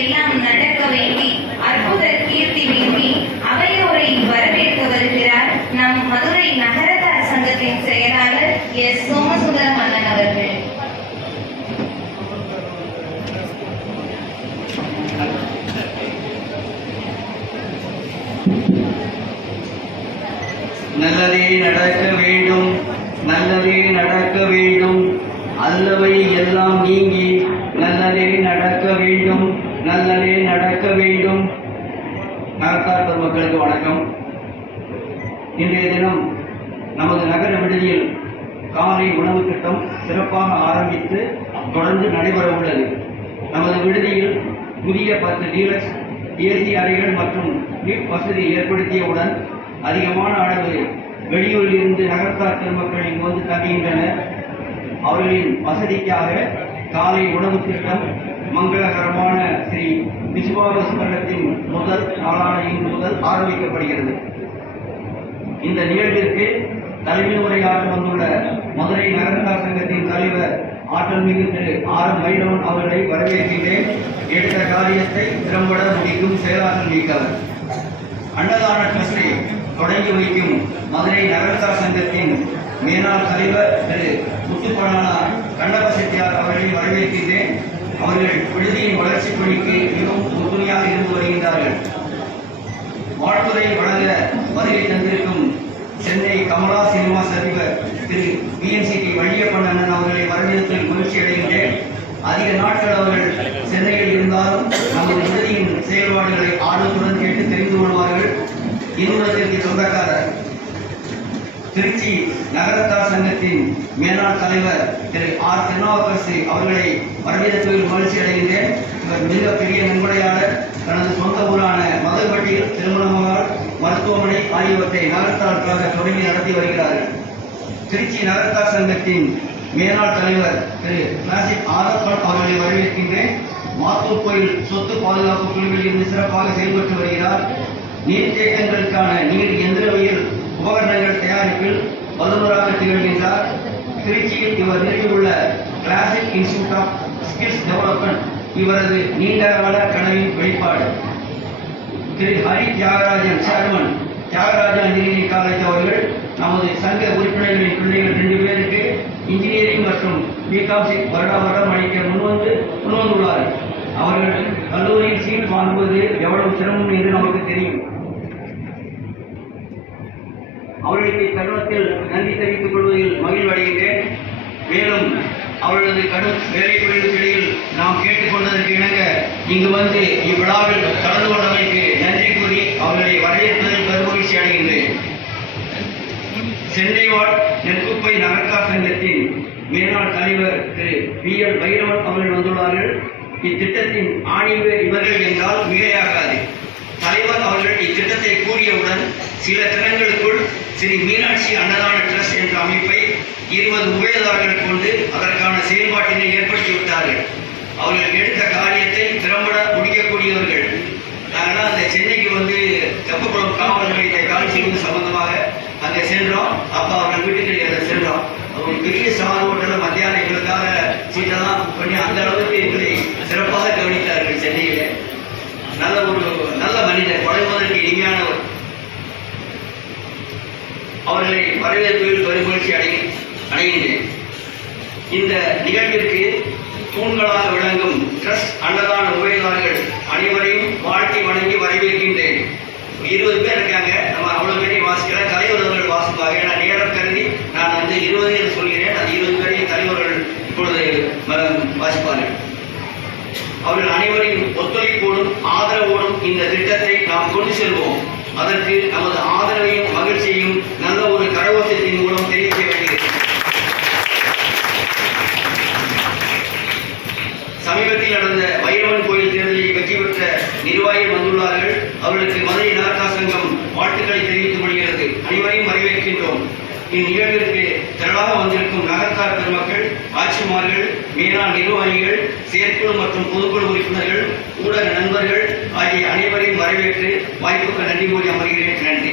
எல்லாம் நடக்க வேண்டி அற்புத கீர்த்தி வேண்டி அவையோரை வரவேற்க வருகிறார் நம் மதுரை நகரத்தார் சங்கத்தின் செயலாளர் எஸ். சோமசுந்தர மன்னன் அவர்கள். நல்லதே நடக்க வேண்டும் நல்லதே நடக்க வேண்டும். அல்லவை எல்லாம் நீங்கி நல்லதே நடக்க வேண்டும். நல்லதே நடக்க வேண்டும். நகரத்தார் பெருமக்களுக்கு வணக்கம். இன்றைய தினம் நமது நகர விடுதியில் காலை உணவு திட்டம் சிறப்பாக ஆரம்பித்து தொடர்ந்து நடைபெற உள்ளது. நமது விடுதியில் புதிய பத்து டீலக்ஸ் ஏசி அறைகள் மற்றும் லிஃப்ட் வசதி ஏற்படுத்தியவுடன் அதிகமான அளவு வெளியூரில் இருந்து நகர்த்தார் பெருமக்கள் இங்கு வந்து தங்குகின்றனர். அவர்களின் வசதிக்காக காலை உணவு திட்டம் மங்களகரமான ஸ்ரீ விசுவாவசகத்தின் முதல் நாளான இன்று முதல் ஆரம்பிக்கப்படுகிறது. இந்த நிகழ்விற்கு தலைமை உரையாற்ற வந்துள்ள மதுரை நகரத்தார் சங்கத்தின் தலைவர் ஆற்றல் மிகு திரு ஆர் எம் அவர்களை வரவேற்கிறேன் எடுத்த காரியத்தை திறம்பட முடிக்கும் செயலாற்றல் மிக்கவர் அன்னதான ட்ரஸ்டை தொடங்கி வைக்கும் மதுரை நகரத்தார் சங்கத்தின் மேலாள் தலைவர் திரு முத்துப்பழனார் கண்ணப்ப செட்டியார் அவர்களை வரவேற்கின்றேன். அவர்கள் விடுதியின் வளர்ச்சி பணிக்கு மிகவும் உறுதுணையாக இருந்து வருகின்றார்கள். வாழ்த்துறை வழங்க வருகை தந்திருக்கும் சென்னை கமலா சினிமாஸ் அதிபர் திரு பிஎன்சிடி வள்ளியப்பன் அண்ணன் அவர்களை வரவேற்பில் மகிழ்ச்சி அடைகின்றேன். அதிக நாட்கள் அவர்கள் சென்னையில் இருந்தாலும் நமது விடுதியின் செயல்பாடுகளை ஆர்வத்துடன் கேட்டு தெரிந்து கொள்வார்கள். இன்னுலத்திற்கு சொந்தக்காரர் திருச்சி நகரத்தார் சங்கத்தின் மேலாண் தலைவர் திரு ஆர். திருநாவுக்கரசு அவர்களை வரவேற்பதில் மகிழ்ச்சி அடைகின்றேன். இவர் மிகப்பெரிய நன்கொடையாளர். தனது சொந்த ஊரான மதுரைப்பட்டியில் திருமணமகால் மருத்துவமனை ஆகியவற்றை நகரத்தாருக்காக தொடங்கி நடத்தி வருகிறார்கள். திருச்சி நகரத்தார் சங்கத்தின் மேலாள் தலைவர் திரு நாசிப் ஆதப்பன் அவர்களை வரவேற்கின்றேன். மாத்தூர் கோயில் சொத்து பாதுகாப்பு குழுவில் இருந்து சிறப்பாக செயல்பட்டு வருகிறார். நீர்த்தேக்கங்களுக்கான நீர் எந்திரவியல் உபகரணங்கள் தயாரிப்பில் வல்லுநராக திகழ்கின்றார். திருச்சியில் இவர் நிறுவியுள்ள classic institute of skills development இவரது நீண்டகால கனவின் வெளிப்பாடு. Thiru Hari Thiagarajan chairman Thiagarajan engineering college அவர்கள் நமது சங்க உறுப்பினர்களின் பிள்ளைகள் ரெண்டு பேருக்கு இன்ஜினியரிங் மற்றும் பிகாம் வருட வருடம் அளிக்க முன்வந்து முன்வந்துள்ளார்கள். அவர்கள் கல்லூரியில் சீட் வாங்குவது எவ்வளவு சிரமம் என்று நமக்கு தெரியும். அவர்களுக்கு இத்தருணத்தில் நன்றி தெரிவித்துக் கொள்வதில் மகிழ்வடைகின்றேன். மேலும் அவர்களது கடும் வேலை தொழிலுக்கிடையில் நாம் கேட்டுக்கொண்டதற்கு இணங்க இங்கு வந்து இவ்விழாவில் கலந்து கொண்டமைக்கு நன்றி கூறி அவர்களை வரவேற்பதில் பெருமகிழ்ச்சி அடைகின்றேன். சென்னை வாழ் நெற்குப்பை நகர்த்தார் சங்கத்தின் மேலாள் தலைவர் திரு பி எல் பைரவன் அவர்கள் வந்துள்ளார்கள். இத்திட்டத்தின் ஆணிவர் இவர்கள் என்றால் மிகையாகாது. தலைவர் அவர்கள் இத்திட்டத்தை கூறியவுடன் சில தினங்களுக்குள் ஸ்ரீ மீனாட்சி அன்னதான ட்ரஸ்ட் என்ற அமைப்பை இருபது உபயதாரர்கள் கொண்டு அதற்கான செயல்பாட்டினை ஏற்படுத்திவிட்டார்கள் அவர்கள் எடுத்த காரியத்தை திறம்பட முடிக்கக்கூடியவர்கள். நாங்கள் அந்த சென்னைக்கு வந்து தெப்பக்குளம் காவல் நிலையத்தை காலி செய்வது சம்பந்தமாக அங்கே சென்றோம். அப்போ அவர்கள் வீட்டுக்கு அதை சென்றோம். அவங்க பெரிய சார் ஹோட்டலில் மத்தியானம் எங்களுக்காக சீட்டெல்லாம் பண்ணி அந்த அளவுக்கு எங்களை சிறப்பாக கவனித்தார்கள் சென்னையில் நல்ல ஒரு நல்ல மனிதர் பழகுவதற்கு இனிமையானவர் அவர்களை வரவேற்பதில் பெருமகிழ்ச்சி அடை அடைகின்றேன். இந்த நிகழ்விற்கு தூண்களாக விளங்கும் ட்ரஸ்ட் அன்னதான உபயதாரர்கள் அனைவரையும் வாழ்த்தி வணங்கி வரவேற்கின்றேன். இருபது பேர் இருக்காங்க. நம்ம அவ்வளவு பேரையும் வாசிக்கிற தலைவர்கள் வாசிப்பாங்க ஏன்னா நேரம் கருதி நான் வந்து இருபது என்று சொல்கிறேன். அது இருபது பேரையும் தலைவர்கள் இப்பொழுது வாசிப்பார்கள். அவர்கள் அனைவரையும் ஒத்துழைப்போடும் ஆதரவோடும் இந்த திட்டத்தை நாம் கொண்டு செல்வோம். அதற்கு நமது ஆதரவையும் மகிழ்ச்சியையும் நல்ல ஒரு கரகோஷத்தின் மூலம் தெரிவிக்க வேண்டுகிறேன் சமீபத்தில் நடந்த வைரவன் கோயில் தேர்தலில் வெற்றி பெற்ற நிர்வாகிகள் வந்துள்ளார்கள் அவர்களுக்கு மதுரை நகர்த்தா சங்கம் வாழ்த்துக்களை தெரிவித்துக் கொள்கிறது. அனைவரையும் வரவேற்கின்றோம். இந்நிகழ்விற்கு திரளாக வந்திருக்கும் நகர்த்தார் பெருமக்கள் ஆட்சிமார்கள் மேலாண் நிர்வாகிகள் செயற்குழு மற்றும் பொதுக்குழு உறுப்பினர்கள் ஊடக நண்பர்கள் வரவேற்று வாய்ப்புக்கு நன்றி கூறி அமர்கிறேன். நன்றி.